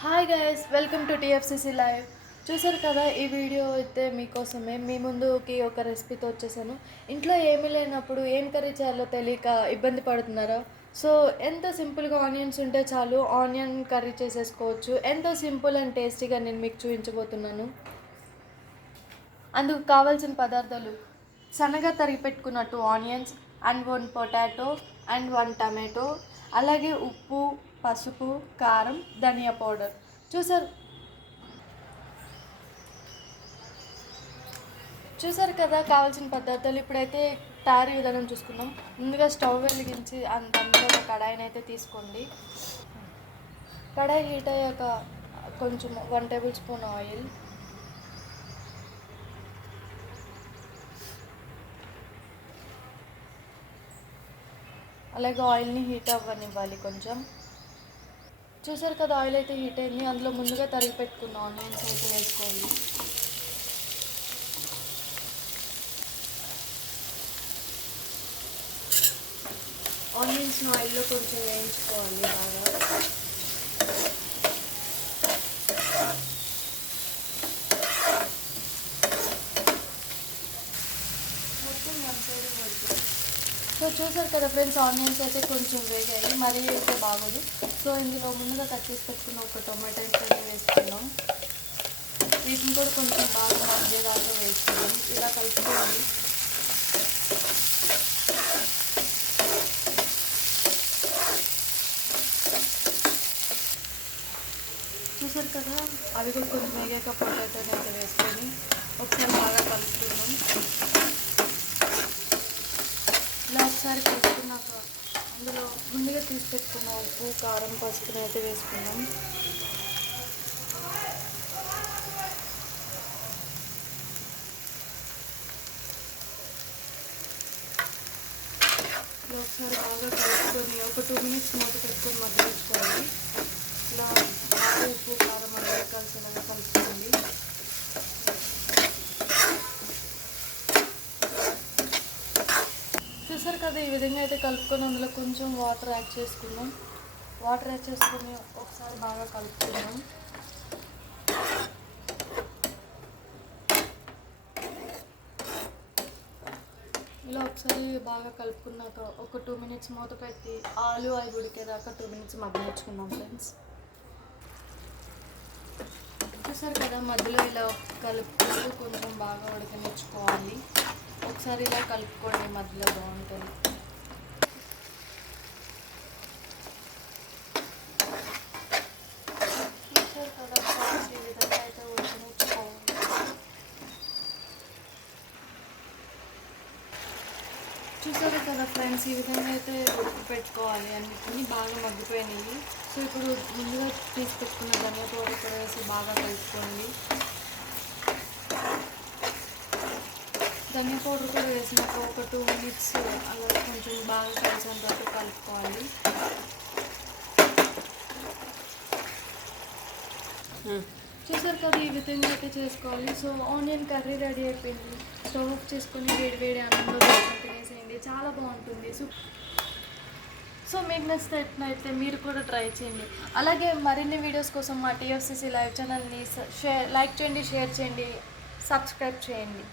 Hi guys, welcome to TFCC live. చూసారు కదా, ఈ వీడియో అయితే మీకోసమే. మీ ముందుకి ఒక రెసిపీతో వచ్చేసాను. ఇంట్లో ఏమీ లేనప్పుడు ఏం కర్రీ చేయాలో తెలియక ఇబ్బంది పడుతున్నారా? సో ఎంతో సింపుల్గా ఆనియన్స్ ఉంటే చాలు, ఆనియన్ కర్రీ చేసేసుకోవచ్చు. ఎంతో సింపుల్ అండ్ టేస్టీగా నేను మీకు చూపించబోతున్నాను. అందుకు కావాల్సిన పదార్థాలు: సన్నగా తరిగి పెట్టుకున్న 2 onions and 1 potato and 1 tomato, అలాగే ఉప్పు, పసుపు, కారం, ధనియా పౌడర్. చూసారు చూసారు కదా కావాల్సిన పదార్థాలు. ఇప్పుడైతే తయారీ విధానం చూసుకుందాం. ముందుగా స్టవ్ వెలిగించి అందులో ఒక కడాయిని అయితే తీసుకోండి. కడాయి హీట్ అయ్యాక కొంచెం 1 టేబుల్ స్పూన్ ఆయిల్, అలాగే ఆయిల్ని హీట్ అవ్వనివ్వాలి కొంచెం. చూసారు కదా, ఆయిల్ అయితే హీట్ అయింది. అందులో ముందుగా తరిగి పెట్టుకున్న ఆనియన్స్ అయితే వేసుకోండి. ఆనియన్స్ని ఆయిల్లో కొంచెం వేయించుకోవాలి బాగా. సో చూసారు కదా ఫ్రెండ్స్, ఆనియన్స్ అయితే కొంచెం వేగాయి, మరీ అయితే బాగోదు. సో ఇందులో ముందుగా కట్ చేసి పెట్టుకున్న ఒక టొమాటో అయితే వేసుకున్నాం. వీటిని కూడా కొంచెం బాగా మగ్గేదాకా వేసుకున్నాం. ఇలా కలుపుకోండి. చూసారు కదా, అవి కూడా కొంచెం వేగాక పొటాటోని అయితే వేసుకొని ఒకసారి బాగా కలుపుకున్నాం. ఇలా ఒకసారి కలుపుకున్నాక అందులో ముందుగా తీసి పెట్టుకున్న ఉప్పు, కారం, పసుపుని అయితే వేసుకున్నాం. ఇలా ఒకసారి బాగా కలుపుకొని ఒక 2 మినిట్స్ మూత పెట్టుకొని మగ్గించుకోవాలి. ఇలా బాగా ఉప్పు, కారం అన్నీ కలిసేలాగా కలుపుకోండి. చూసారు కదా, ఈ విధంగా అయితే కలుపుకొని అందులో కొంచెం వాటర్ యాడ్ చేసుకుందాం. వాటర్ యాడ్ చేసుకొని ఒకసారి బాగా కలుపుకుందాం. ఇలా ఒకసారి బాగా కలుపుకున్నాక ఒక 2 మినిట్స్ మూత పెట్టి ఆలు అవి ఉడికేదాకా 2 మినిట్స్ మగ్గనిచ్చుకుందాం ఫ్రెండ్స్. చూసారు కదా, మధ్యలో ఇలా కలుపుకుంటూ కొంచెం బాగా ఉడకనిచ్చుకోవాలి. ఒకసారి ఇలా కలుపుకోండి, మధ్యలో బాగుంటుంది. చూసారు కదా ఫ్రెండ్స్, ఈ విధంగా అయితే ఉడకనిచ్చుకోవాలి. చూసారు కదా ఫ్రెండ్స్, ఈ విధంగా అయితే ఉడికి పెట్టుకోవాలి. అన్నిటిని బాగా మగ్గిపోయినాయి. సో ఇప్పుడు ముందుగా తీసి పెట్టుకున్న ధనియా పౌడర్ కూడా వేసి బాగా కలుపుకోండి. ధనియా పౌడర్ కూడా వేసినాక ఒక 2 మినిట్స్ అలా కొంచెం బాగా కలిసేంత వరకు కలుపుకోవాలి. చూసారు కదా, ఈ విధంగా అయితే చేసుకోవాలి. సో ఆనియన్ కర్రీ రెడీ అయిపోయింది. స్టవ్ ఆఫ్ చేసుకొని వేడి వేడి అన్నంలో తినేసేయండి, చాలా బాగుంటుంది. సో మీకు నచ్చినట్లయితే మీరు కూడా ట్రై చేయండి. అలాగే మరిన్ని వీడియోస్ కోసం మా టీఎఫ్సిసి లైవ్ ఛానల్ని లైక్ చేయండి, షేర్ చేయండి, సబ్స్క్రైబ్ చేయండి.